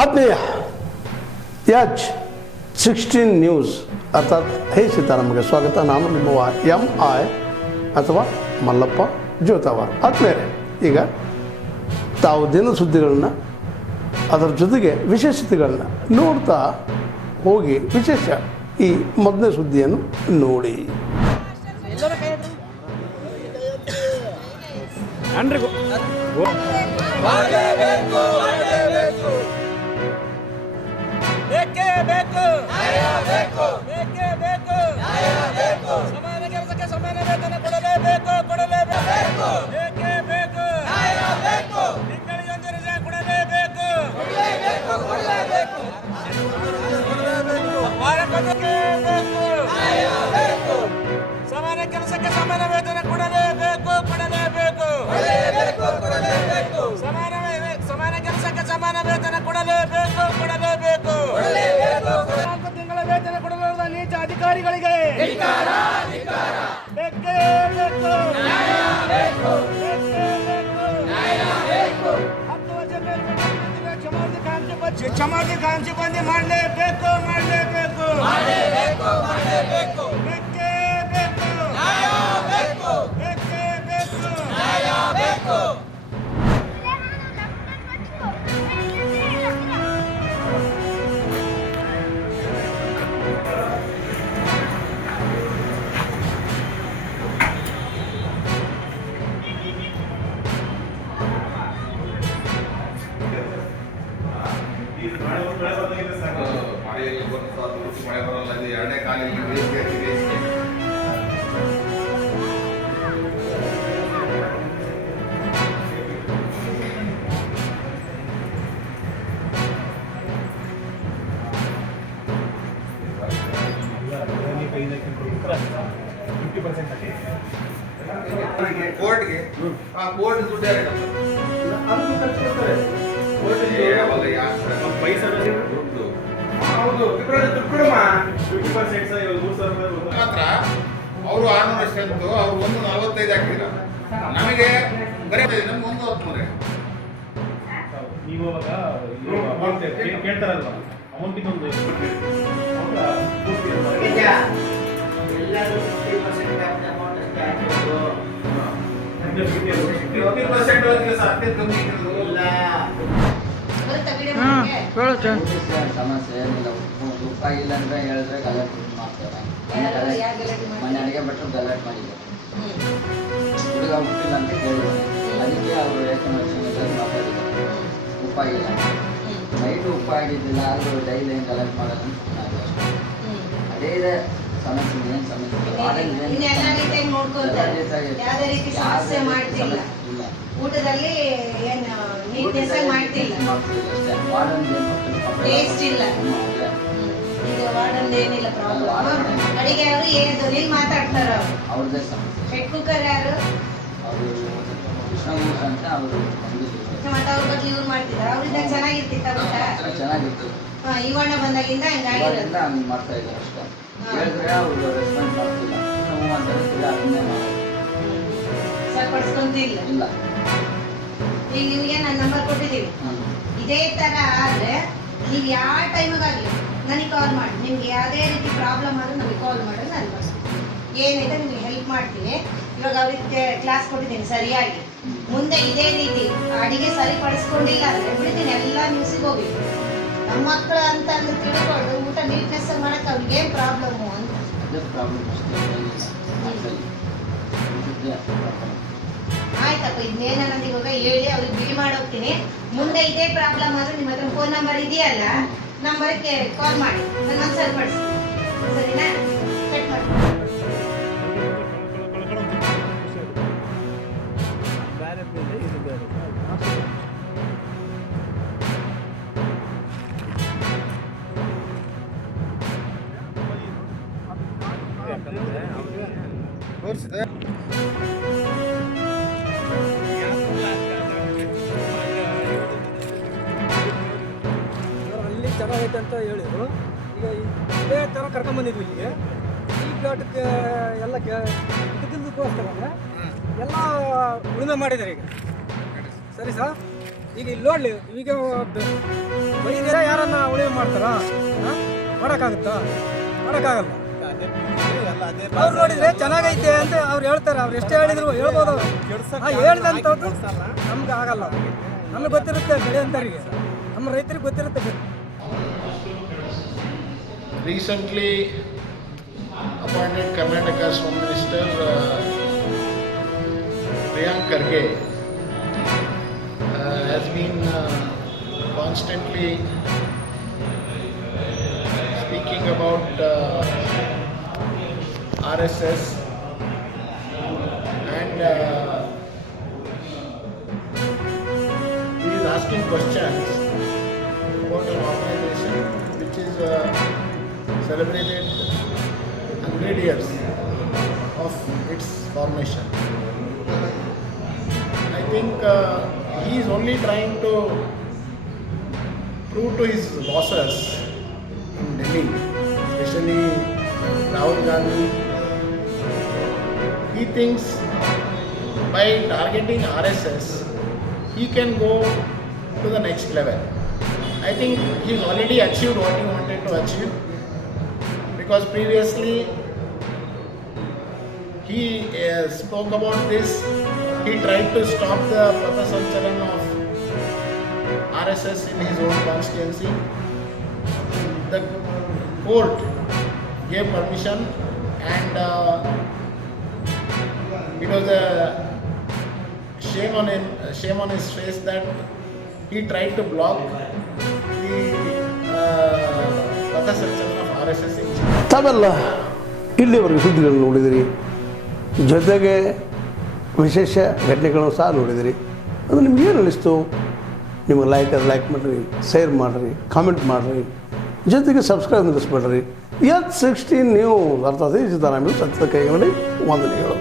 ಆತ್ಮೀಯ H16 news ಅರ್ಥಾತ್ ಹೇ ಸೀತಾರಾಮಗೆ ಸ್ವಾಗತ. ನಾನು ನಿಮ್ಮ MI ಅಥವಾ ಮಲ್ಲಪ್ಪ ಜೋತಾವಾರ್. ಆದ್ಮೇಲೆ ಈಗ ತಾವು ದಿನ ಸುದ್ದಿಗಳನ್ನ ಅದರ ಜೊತೆಗೆ ವಿಶೇಷತೆಗಳನ್ನ ನೋಡ್ತಾ ಹೋಗಿ ವಿಶೇಷ ಈ ಮೊದಲನೇ ಸುದ್ದಿಯನ್ನು ನೋಡಿ. ಸಮಾನ ಕೆಲಸಕ್ಕೆ ಸಮಾನ ವೇತನ ಕೊಡಲೇಬೇಕು. ತಿಂಗಳಿಗೊಂದು ರಜೆ ಕೊಡಲೇಬೇಕು. ಸಮಾನ ಕೆಲಸಕ್ಕೆ ಸಮಾನ ವೇತನ ಕೊಡಲೇಬೇಕು. ಸಮಾನ ಕೆಲಸಕ್ಕೆ ಸಮಾನ ವೇತನ ಕೊಡಲೇಬೇಕು. 4 ತಿಂಗಳ ವೇತನ ಕೊಡಲಾರದ ನೀಚ ಅಧಿಕಾರಿಗಳಿಗೆ ಬೇಕೇ ಬೇಕು. 10 ವರ್ಷ ಮೇಲ್ಪಟ್ಟ ಕ್ಷಮಾತಿ ಕಾಂಕ್ಷಿ ಬಂದಿ ಮಾಡಲೇಬೇಕು. ಬೇಕೇ ಬೇಕು. ಮಳೆ ಬರಲ್ಲ, ಇದು ಎರಡನೇ ಕಾಲಿಗೆ ಬೇಸಿಗೆ. ಕೋರ್ಟ್ಗೆ ಕೋರ್ಟ್ ದುಡ್ಡು ಮಾತ್ರ ಅವರು 600 ಅಷ್ಟಂತು ಅವ್ರು 145 ಹಾಕಿಲ್ಲ. ನಮಗೆ ಬರೀ ನಮ್ಗೆ 113. ನೀವು ಅವಾಗ ಕೇಳ್ತಾರಲ್ವ ಅಮೌಂಟ್ ಇನ್ನೊಂದು ಸಮಸ್ಯೆ ಏನಿಲ್ಲ. ರೂಪಾಯಿ ಇಲ್ಲ ಅಂದ್ರೆ ಹೇಳಿದ್ರೆ ಗಲಾಟೆ ಮಾಡ್ತಾರೆ. ಮನೆ ಅಡುಗೆ ಭಟ್ರು ಗಲಾಟೆ ಮಾಡಿದ್ದಾರೆ. ಹುಡುಗ ಹುಟ್ಟಿಲ್ಲ ಅಂತ ಕೇಳಿದ್ದಾರೆ. ಅದಕ್ಕೆ ಅವರು ಏಕವಚನದಲ್ಲಿ ಮಾತಾಡಿದ್ದಾರೆ. ರೂಪಾಯಿ ಇಲ್ಲ, ನೈಟು ಉಪಾಯ ಆಗಿದ್ದಿಲ್ಲ, ಆದರೂ ಡೈಲಿ ಏನು ಗಲಾಟೆ ಮಾಡೋದು ಅಂತ ನಾವು ಅಷ್ಟೇ. ಅದೇ ಇದೆ ಸಮಸ್ಯೆ. ಏನು ಸಮಸ್ಯೆ ಇಲ್ಲ. ಊಟದಲ್ಲಿ ಏನು ನೀಟ್ನೆಸ್ ಮಾಡ್ತಿಲ್ಲ, ಟೇಸ್ಟ್ ಇಲ್ಲ. ಈಗ ವಾರ್ಡನ್ ಏನಿಲ್ಲ ಪ್ರಾಬ್ಲಮ್. ಅಡಿಗೆ ಅವರು ಏನು ಧ್ವನಿಲಿ ಮಾತಾಡ್ತಾರ. ಅವ್ರದ್ದೇ ಸಮಸ್ಯೆ. ಹೆಡ್ ಕುಕ್ಕರ್ ಯಾರು? ಅವರು ಕೃಷ್ಣಮೂರ್ತಿ ಅಂತ ಅವರು ಮತ್ತೆ ಅವ್ರ ಬಗ್ಗೆ ಇವ್ರು ಮಾಡ್ತಿದ್ದಾರೆ. ಅವ್ರಿಂದ ಚೆನ್ನಾಗಿರ್ತಿತ್ತ ಊಟ? ಚೆನ್ನಾಗಿರ್ತದೆ. ಇವಣ್ಣ ಬಂದಾಗಿಂದ ಹಂಗಾಗಿರೋದು. ಹಂಗೆ ಮಾಡ್ತಾ ಇದ್ದಾರೆ ಅಷ್ಟೇ. ಹೇಳಿದ್ರೆ ಅವರು ರೆಸ್ಪಾನ್ಸ್ ಮಾಡ್ತಿಲ್ಲ. ನಾವು ಅಂತ ಹೇಳ್ತೀವಿ, ಅದನ್ನೇ ಮಾಡೋದು. ಸರಿಪಡಿಸ್ಕೊಂತಿಲ್ಲ. ಇಲ್ಲ. ಈಗ ನಿಮಗೆ ನಾನು ನಂಬರ್ ಕೊಟ್ಟಿದ್ದೀವಿ. ಇದೇ ಥರ ಆದರೆ ನೀವು ಯಾವ ಟೈಮಿಗಾಗಲಿ ನನಗೆ ಕಾಲ್ ಮಾಡಿ. ನಿಮ್ಗೆ ಯಾವುದೇ ರೀತಿ ಪ್ರಾಬ್ಲಮ್ ಆದರೂ ನಮಗೆ ಕಾಲ್ ಮಾಡೋದು. ನಾನು ಏನೈತೆ ನಿಮಗೆ ಹೆಲ್ಪ್ ಮಾಡ್ತೀನಿ. ಇವಾಗ ಅವ್ರಿಗೆ ಕ್ಲಾಸ್ ಕೊಟ್ಟಿದ್ದೀನಿ ಸರಿಯಾಗಿ. ಮುಂದೆ ಇದೇ ರೀತಿ ಅಡಿಗೆ ಸರಿಪಡಿಸ್ಕೊಂಡಿಲ್ಲ ಅಂದರೆ ಬಿಡ್ತೀನಿ, ಎಲ್ಲ ನ್ಯೂಸಿಗೆ ಹೋಗಿ. ನಮ್ಮ ಮಕ್ಕಳು ಅಂತ ತಿಳ್ಕೊಂಡು ಊಟ ನೀಟ್ನೆಸ್ ಮಾಡೋಕ್ಕೆ ಅವ್ರಿಗೆ ಏನು ಪ್ರಾಬ್ಲಮ್ಮು ಅಂತ. ಅದೇ ಪ್ರಾಬ್ಲಮ್ ಅಷ್ಟೇ. ಆಯ್ತಪ್ಪ, ಇದನ್ನೇನ ನನಗೆ ಇವಾಗ ಹೇಳಿ ಅವ್ರಿಗೆ ಬಿಲ್ ಮಾಡೋಗ್ತೀನಿ. ಮುಂದೆ ಇದೇ ಪ್ರಾಬ್ಲಮ್ ಆದ್ರೆ ನಿಮ್ಮ ಹತ್ರ ಫೋನ್ ನಂಬರ್ ಇದೆಯಲ್ಲ, ನಂಬರ್ಗೆ ಕಾಲ್ ಮಾಡಿ, ನಾನು ಸರಿಪಡಿಸ್ತೀನಿ. ಸರಿನಾ? ಕಟ್ ಮಾಡಿ. ತೋರಿಸಿದೆ ಅಲ್ಲಿ ಚೆನ್ನಾಗೈತೆ ಅಂತ ಹೇಳಿದ್ರು. ಈಗ ಇದೇ ಥರ ಕರ್ಕೊಂಬಂದಿದ್ವಿ ಇಲ್ಲಿಗೆ. ಈ ಘಾಟಕ್ಕೆ ಎಲ್ಲ ಇದಕ್ಕೋಸ್ಕರ ಎಲ್ಲ ಉಳುಮೆ ಮಾಡಿದ್ದಾರೆ ಈಗ. ಸರಿ ಸರ್, ಈಗ ಇಲ್ಲಿ ನೋಡಲಿ, ಈಗ ಬರೀ ಸೇವೆ ಮಾಡ್ತಾರಾ? ಮಾಡೋಕ್ಕಾಗುತ್ತಾ? ಮಾಡೋಕ್ಕಾಗಲ್ಲ. ಅವ್ರು ನೋಡಿದರೆ ಚೆನ್ನಾಗೈತೆ ಅಂತ ಅವ್ರು ಹೇಳ್ತಾರೆ. ಅವ್ರು ಎಷ್ಟೇ ಹೇಳಿದ್ರು ಹೇಳ್ಬೋದು. ಹೇಳ್ದಂಥದ್ದು ನಮ್ಗೆ ಆಗಲ್ಲ. ನಮಗೆ ಗೊತ್ತಿರುತ್ತೆ ಬೆಳೆಯಂಥವ್ರಿಗೆ, ನಮ್ಮ ರೈತರಿಗೆ ಗೊತ್ತಿರುತ್ತೆ. Recently appointed Karnataka's Home Minister Priyank Kharge has been constantly speaking about RSS and he is asking questions about an organization which is celebrated 100 years of its formation. I think he is only trying to prove to his bosses in Delhi, especially Rahul Gandhi. He thinks by targeting RSS, he can go to the next level. I think he's already achieved what he wanted to achieve, because previously he spoke about this. He tried to stop the Pathasanchalan of RSS in his own constituency. The court gave permission, and it was a shame on his face that he tried to block the Pathasanchalan of RSS in China. ತಾವೆಲ್ಲ ಇಲ್ಲಿವರೆಗೆ ಸುದ್ದಿಗಳನ್ನು ನೋಡಿದಿರಿ, ಜೊತೆಗೆ ವಿಶೇಷ ಘಟನೆಗಳನ್ನು ಸಹ ನೋಡಿದಿರಿ. ಅದು ನಿಮ್ಗೆ ಏನು ಅನ್ನಿಸ್ತು? ನಿಮಗೆ ಲೈಕ್ ಮಾಡಿರಿ, ಶೇರ್ ಮಾಡಿರಿ, ಕಾಮೆಂಟ್ ಮಾಡಿರಿ, ಜೊತೆಗೆ ಸಬ್ಸ್ಕ್ರೈಬ್ ನಿಲ್ಲಿಸ್ಬೇಡ್ರಿ. H16 ನ್ಯೂಸ್ ಅರ್ಥಾತ್ ಈ ಸಿದ್ದರಾಮಯ್ಯ ಸತ್ಯದ ಕೈಗನ್ನಡಿ ವಂದನೆಗಳು.